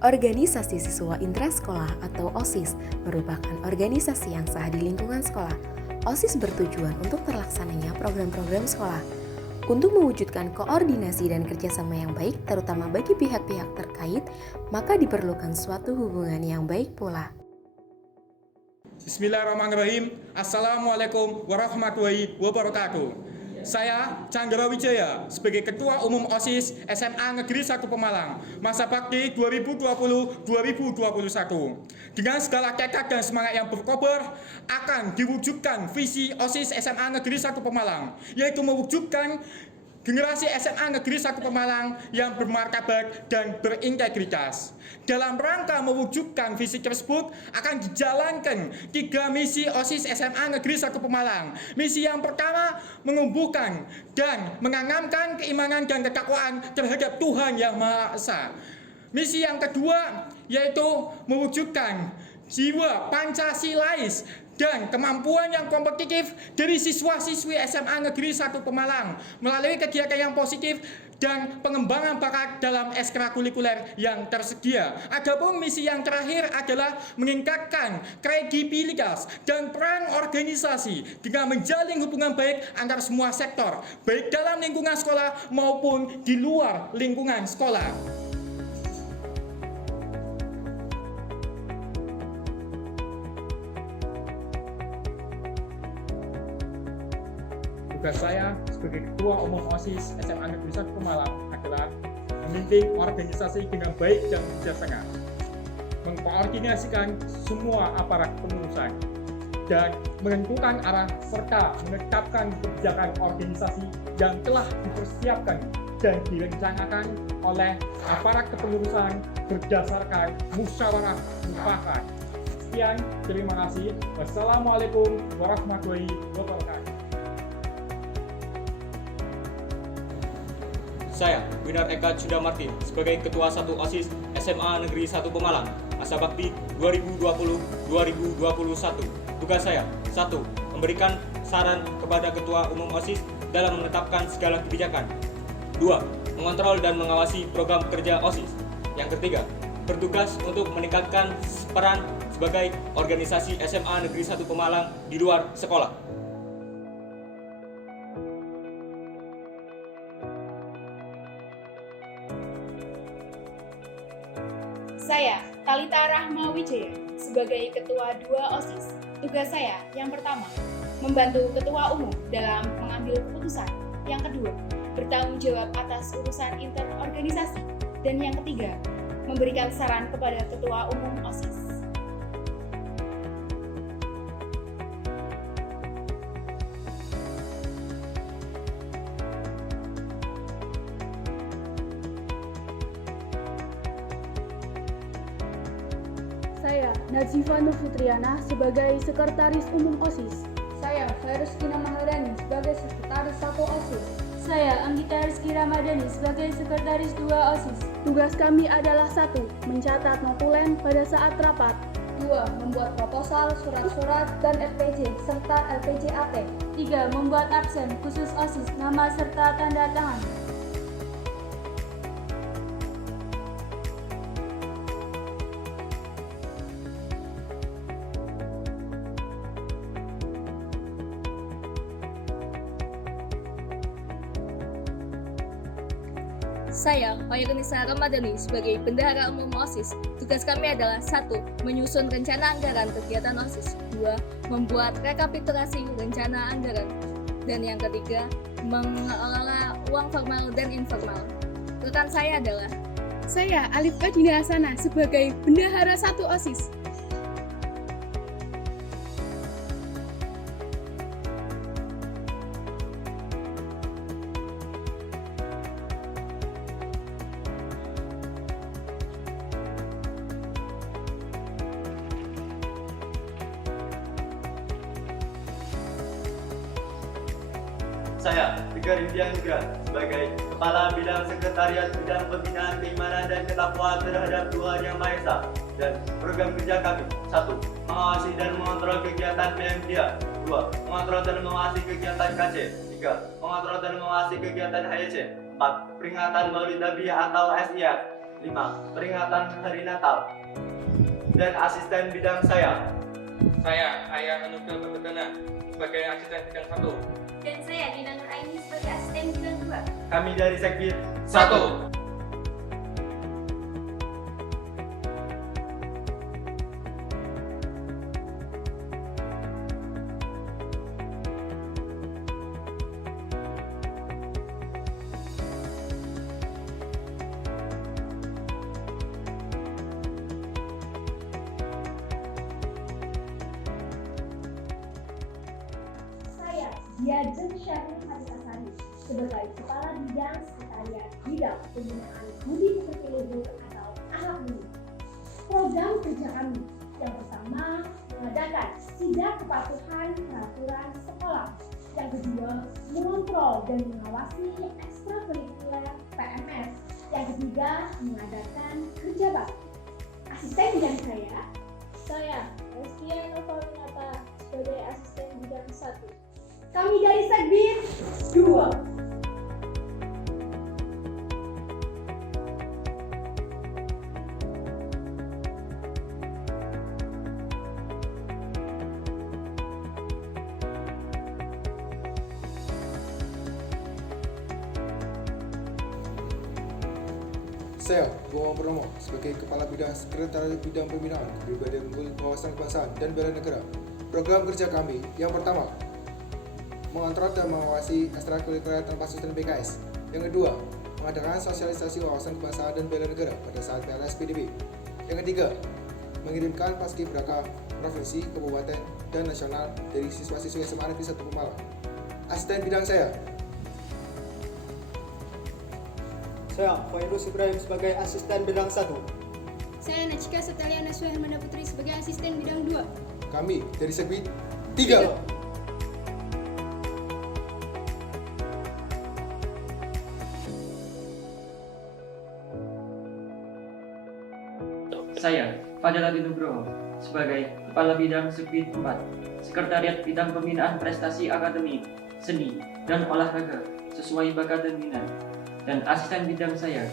Organisasi Siswa Intrasekolah atau OSIS merupakan organisasi yang sah di lingkungan sekolah. OSIS bertujuan untuk terlaksananya program-program sekolah. Untuk mewujudkan koordinasi dan kerjasama yang baik, terutama bagi pihak-pihak terkait, maka diperlukan suatu hubungan yang baik pula. Bismillahirrahmanirrahim. Assalamualaikum warahmatullahi wabarakatuh. Saya Chandra Wijaya sebagai Ketua Umum OSIS SMA Negeri 1 Pemalang masa bakti 2020-2021. Dengan segala tekad dan semangat yang berkobar akan diwujudkan visi OSIS SMA Negeri 1 Pemalang, yaitu mewujudkan generasi SMA Negeri 1 Pemalang yang bermartabat dan berintegritas. Dalam rangka mewujudkan visi tersebut akan dijalankan 3 misi OSIS SMA Negeri 1 Pemalang. Misi yang pertama menumbuhkan dan menanamkan keimanan dan ketakwaan terhadap Tuhan Yang Maha Esa. Misi yang kedua yaitu mewujudkan jiwa Pancasilais dan kemampuan yang kompetitif dari siswa-siswi SMA Negeri 1 Pemalang melalui kegiatan yang positif dan pengembangan bakat dalam ekstrakurikuler yang tersedia. Adapun misi yang terakhir adalah meningkatkan kredibilitas dan peran organisasi dengan menjalin hubungan baik antar semua sektor, baik dalam lingkungan sekolah maupun di luar lingkungan sekolah. Tugas saya sebagai Ketua Umum OSIS SMA Negeri 1 Pemalang adalah memimpin organisasi dengan baik dan bijaksana, mengkoordinasikan semua aparat pengurusan, dan menentukan arah serta menetapkan kebijakan organisasi yang telah dipersiapkan dan direncanakan oleh aparat kepengurusan berdasarkan musyawarah mufakat. Sekian, terima kasih. Wassalamualaikum warahmatullahi wabarakatuh. Saya, Winar Eka Cudamartin, sebagai Ketua 1 OSIS SMA Negeri 1 Pemalang, masa bakti 2020-2021. Tugas saya, 1. Memberikan saran kepada Ketua Umum OSIS dalam menetapkan segala kebijakan. 2. Mengontrol dan mengawasi program kerja OSIS. Yang ketiga, bertugas untuk meningkatkan peran sebagai organisasi SMA Negeri 1 Pemalang di luar sekolah. Saya, Talita Rahma Wijaya, sebagai Ketua 2 OSIS. Tugas saya, yang pertama, membantu Ketua Umum dalam mengambil keputusan. Yang kedua, bertanggung jawab atas urusan interorganisasi. Dan yang ketiga, memberikan saran kepada Ketua Umum OSIS. Saya, Nazifa Nurfitriana, sebagai Sekretaris Umum OSIS. Saya, Khairustina Maharani, sebagai Sekretaris 1 OSIS. Saya, Anggita Rizky Ramadhani, sebagai Sekretaris 2 OSIS. Tugas kami adalah 1. Mencatat notulen pada saat rapat. 2. Membuat proposal, surat-surat, dan LPJ, serta LPJAT. 3. Membuat absen khusus OSIS, nama serta tanda tangan. Saya, Khairunisa Ramadhani, sebagai Bendahara Umum OSIS. Tugas kami adalah 1. Menyusun rencana anggaran kegiatan OSIS. 2. Membuat rekapitulasi rencana anggaran. Dan yang ketiga, mengelola uang formal dan informal. Rekan saya adalah Saya, Alif Adina Hasana, sebagai Bendahara 1 OSIS. Saya, Tegar Hindian Negara, sebagai Kepala Bidang Sekretariat Bidang Pembinaan Keimanan dan Ketakwaan terhadap Tuhan Yang Maha Esa. Dan program kerja kami: 1. Mengawasi dan mengontrol kegiatan PMDA. 2. Mengontrol dan mengawasi kegiatan KC. 3. Mengontrol dan mengawasi kegiatan HYC. 4. Peringatan Maulid Nabi atau SIF. 5. Peringatan Hari Natal. Dan asisten bidang saya. Saya Ayah Anugrah Perdana sebagai asisten bidang 1. Dan saya Dina Nuraini sebagai asisten bidang 2. Kami dari Sekbid 1. Saya Diajeng Syarul Hadikasari sebagai Kepala Bidang Sekretariat Bidang Pembinaan Budi Pekerti Luhur atau anak budi. Program kerja kami yang pertama mengadakan sidak kepatuhan peraturan sekolah. Yang kedua, mengontrol dan mengawasi ekstrakurikuler PMS. Yang ketiga, mengadakan kerja bakti. Asisten bidang saya Restia Novalinata sebagai asisten bidang 1. Kami dari Sekbid 2. Saya, Muhammad Purnomo, sebagai Kepala Bidang Sekretariat Bidang Pembinaan Kepribadian Unggul Wawasan Kebangsaan dan Bela Negara. Program kerja kami yang pertama, mengontrol dan mengawasi ekstrakurikuler tanpa susunan BKS. Yang kedua, mengadakan sosialisasi wawasan kebangsaan dan bela negara pada saat PLS PDB. Yang ketiga, mengirimkan paskibraka provinsi, kabupaten, dan nasional dari siswa-siswi SMA Negeri 1 Pemalang. Asisten bidang saya Fairuz Ibrahim sebagai asisten bidang 1. Saya Nachika Setalia Naswa Hermana Putri sebagai asisten bidang 2. Kami dari Sekbid 3. Saya, Fadil Nugroho, sebagai Kepala Bidang Sekbid 4, Sekretariat Bidang Pembinaan Prestasi Akademik, Seni, dan Olahraga sesuai bakat dan minat. Dan asisten bidang saya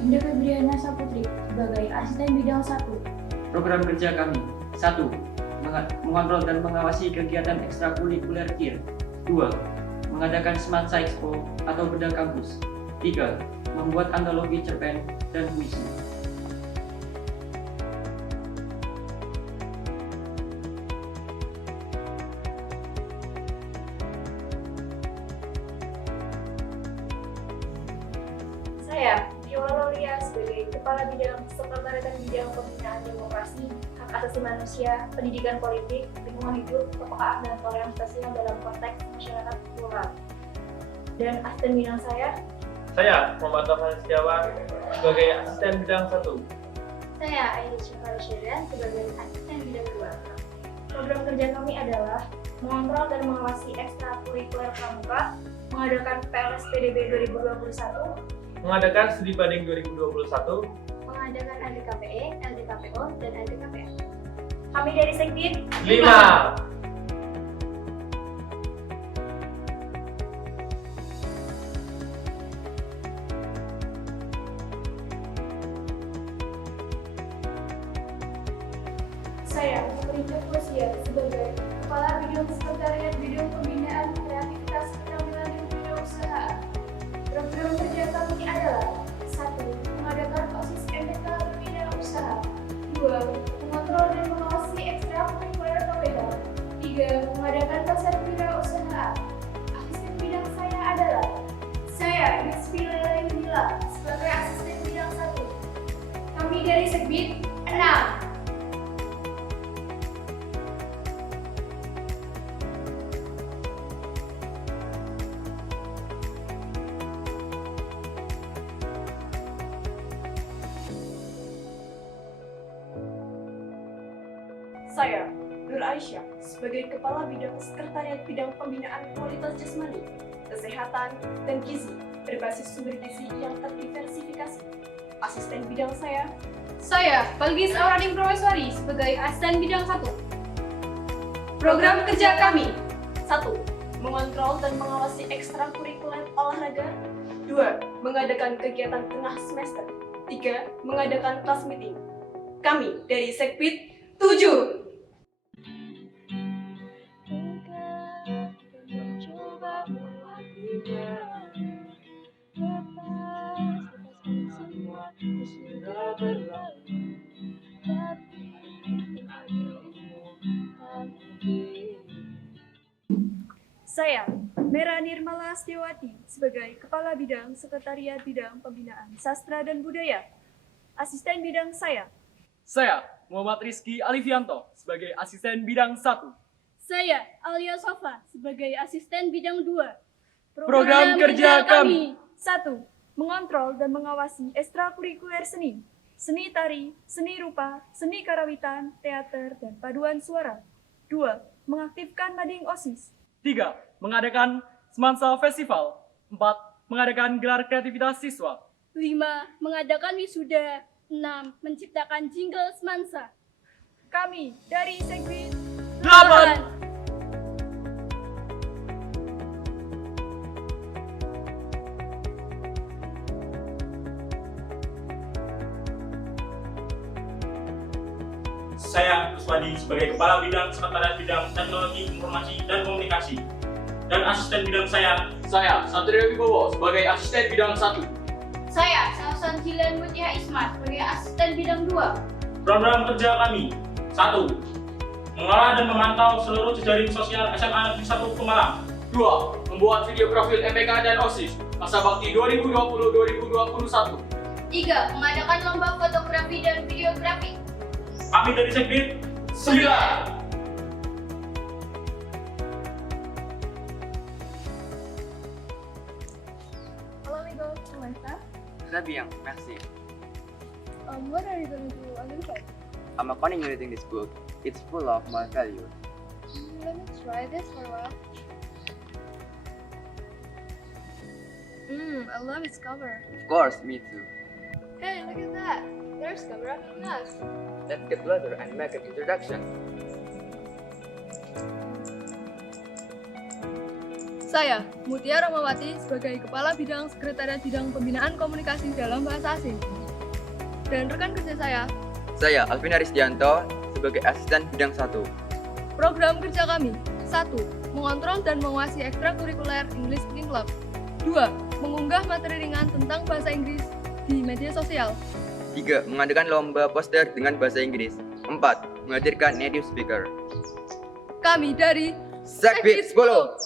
Indah Febriana Saputri sebagai asisten bidang 1. Program kerja kami 1. Mengontrol dan mengawasi kegiatan ekstrakurikuler KIR. 2. Mengadakan Smart Expo atau bedah kampus. 3. Membuat antologi cerpen dan puisi. Saya, Viola Lolia sebagai Kepala Bidang Sekretariat Bidang Pembinaan Demokrasi, Hak Asasi Manusia, Pendidikan Politik, Lingkungan Hidup, Kepekaan dan Toleransi Sosial dalam konteks masyarakat plural. Dan asisten bidang saya Muhammad Taufan Setiawan sebagai asisten bidang 1. Saya Aida Syafari Syarian sebagai asisten bidang 2. Program kerja kami adalah mengontrol dan mengawasi ekstrakurikuler pramuka, mengadakan PLS PDB 2021, Mengadakan studi banding 2021. mengadakan LDKPE, LDKPO, dan LDKPR. Kami dari Sekbid 5. Saya, Merica Fosia, sebagai Kepala Bidang Sekretariat Bidang Pembinaan Kreativitas Keterampilan dan Kewirausahaan. Program kerja kami adalah 1. Mengadakan OSIS MTK Berwirausaha. 2. Mengontrol dan mengawasi ekstrakurikuler KPH. 3. Mengadakan pasar wirausaha. Asisten bidang saya adalah Yusfila Yudila sebagai asisten bidang 1. Kami dari Sekbid 6. Saya, Nur Aisyah, sebagai Kepala Bidang Sekretariat Bidang Pembinaan Kualitas Jasmani, Kesehatan, dan Gizi berbasis sumber gizi yang terdiversifikasi. Asisten bidang saya Balgis Auraning Profesori sebagai asisten bidang 1. Program kerja kami 1. Mengontrol dan mengawasi ekstrakurikuler olahraga. 2. Mengadakan kegiatan tengah semester. 3. Mengadakan class meeting. Kami dari Sekbid 7. Saya, Mera Nirmala Setiawati, sebagai Kepala Bidang Sekretariat Bidang Pembinaan Sastra dan Budaya. Asisten bidang saya. Saya, Muhammad Rizky Alifianto, sebagai Asisten Bidang 1. Saya, Alia Sofa, sebagai Asisten Bidang 2. Program kerja kami. 1. Mengontrol dan mengawasi ekstrakurikuler seni. Seni tari, seni rupa, seni karawitan, teater, dan paduan suara. 2. Mengaktifkan mading OSIS. 3. Mengadakan Semansa Festival. 4. Mengadakan gelar kreativitas siswa. 5. Mengadakan wisuda. 6. Menciptakan jingle Semansa. Kami dari Sekbid 8. Saya, Kuswadi, sebagai Kepala Bidang Sekretariat Bidang Teknologi Informasi dan Komunikasi. Dan asisten bidang saya, Satrio Wibowo, sebagai Asisten Bidang 1. Saya, Salsan Jilan Mutia Ismat, sebagai Asisten Bidang 2. Program kerja kami. 1. Mengolah dan memantau seluruh jejaring sosial SMA Negeri 1 Pemalang. 2. Membuat video profil MPK dan OSIS masa bakti 2020-2021. 3. Mengadakan lomba fotografi dan videografi. Kami dari Sekbid 9. Hello, Amigo. ¿Cómo estás? Très bien, merci. What are you going to do on the weekend? I'm accompanying reading this book. It's full of moral values. Let me try this for a while. I love its cover. Of course, me too. Hey, look at that. There's cover up in us. Let's get closer and make an introduction. Saya, Mutia Ramawati, sebagai Kepala Bidang Sekretariat Bidang Pembinaan Komunikasi dalam Bahasa Asing. Dan rekan kerja Saya, Alvina Risdianto, sebagai Asisten Bidang 1. program kerja kami. 1. Mengontrol dan menguasai ekstrakurikuler English Speaking Club. 2. Mengunggah materi ringan tentang bahasa Inggris di media sosial. 3. Mengadakan lomba poster dengan bahasa Inggris. 4. Menghadirkan native speaker. Kami dari Sekbid 10.